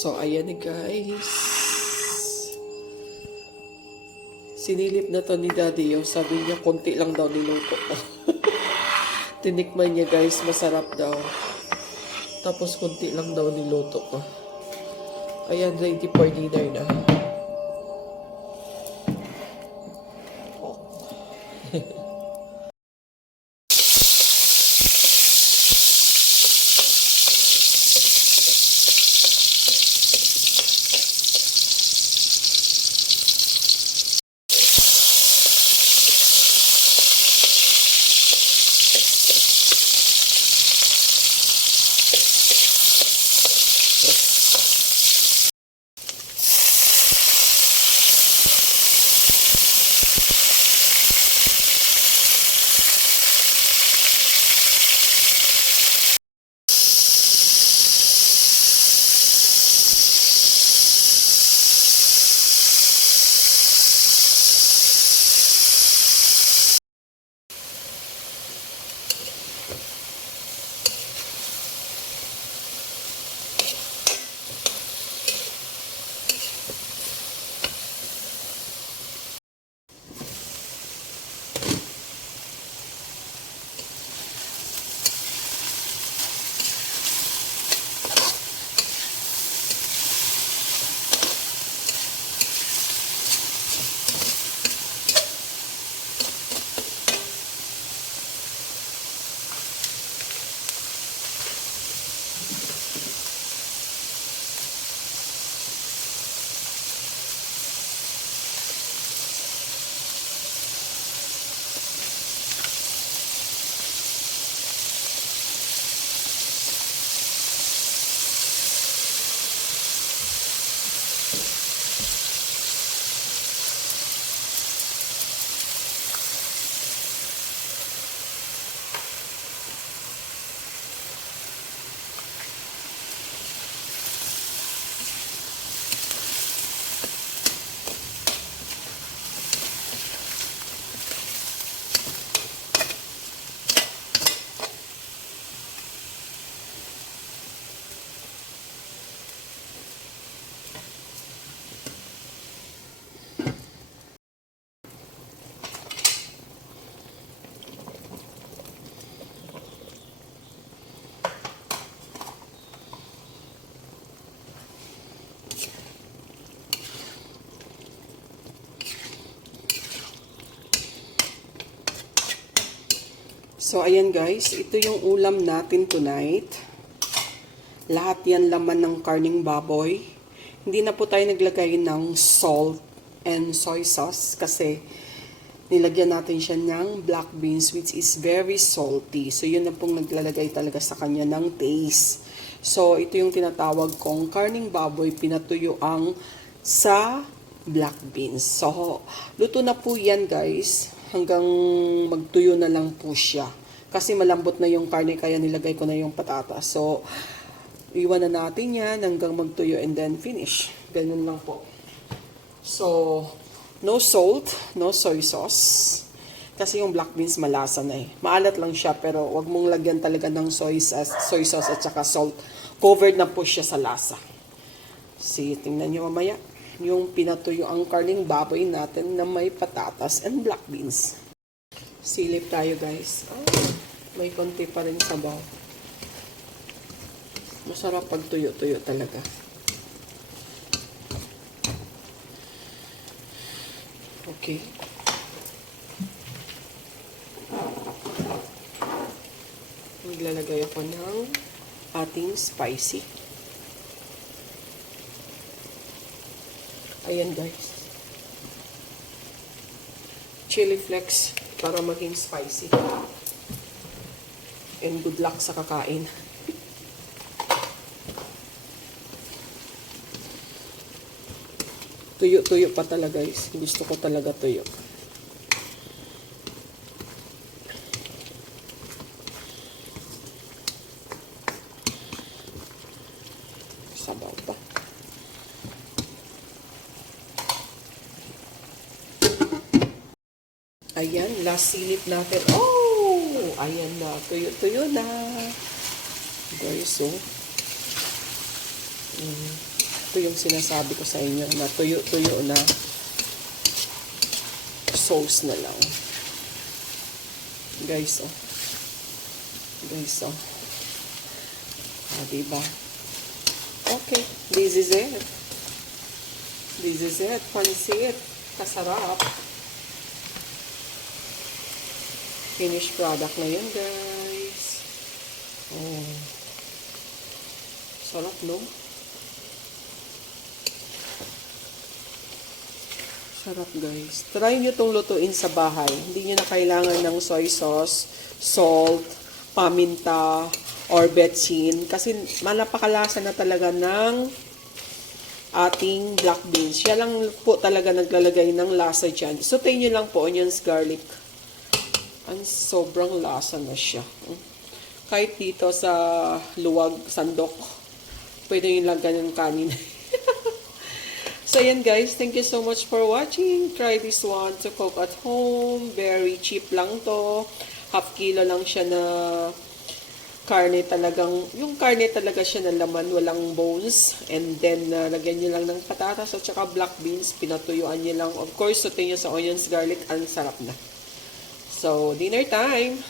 So, ayan guys. Sinilip na to ni Daddy. Sabi niya, konti lang daw niluto ko. Tinikman niya guys, masarap daw. Tapos, konti lang daw niluto ko. Ayan, ready for dinner na. So, ayan guys, ito yung ulam natin tonight. Lahat yan laman ng karning baboy. Hindi na po tayo naglagay ng salt and soy sauce kasi nilagyan natin siya ng black beans which is very salty. So, yun na pong naglalagay talaga sa kanya ng taste. So, ito yung tinatawag kong karning baboy pinatuyuang sa black beans. So, luto na po yan guys. Hanggang magtuyo na lang po siya. Kasi malambot na yung karne, kaya nilagay ko na yung patatas. So, iwan na natin yan hanggang magtuyo and then finish. Ganun lang po. So, no salt, no soy sauce. Kasi yung black beans malasa na eh. Maalat lang siya pero wag mong lagyan talaga ng soy sauce at saka salt. Covered na po siya sa lasa. See, tingnan nyo mamaya. Yung pinatuyo ang karning baboy natin na may patatas and black beans. Silip tayo guys. May konti pa rin sabaw. Masarap pag tuyo-tuyo talaga. Okay. Maglalagay ako ng ating spicy. Ayan guys. Chili flakes para maging spicy. And good luck sa kakain. Tuyo-tuyo pa talaga guys. Gusto ko talaga tuyo. Sabaw pa. Ayan, last silip natin. Oh! Ayan na. Tuyo-tuyo na. Guys, oh. Ito yung sinasabi ko sa inyo na tuyo-tuyo na sauce na lang. Guys, oh. Guys, oh. Diba? Okay, this is it. This is it. Pansit. Kasarap. Finished product na yun, guys. Oh. Sarap, no? Sarap, guys. Try nyo itong lutuin sa bahay. Hindi nyo na kailangan ng soy sauce, salt, paminta, or betsin. Kasi malapakalasa na talaga ng ating black beans. Siya lang po talaga naglalagay ng lasa dyan. Sautein nyo lang po, onions, garlic. Ang sobrang lasa na siya. Kahit dito sa luwag, sandok, pwede nyo lagyan ng kanin. So, yan guys. Thank you so much for watching. Try this one to cook at home. Very cheap lang to. Half kilo lang siya na karne talagang, yung karne talaga siya na laman, walang bones. And then, lagyan nyo lang ng patatas at saka black beans. Pinatuyuan nyo lang. Of course, sautein nyo sa onions, garlic. Ang sarap na. So, dinner time.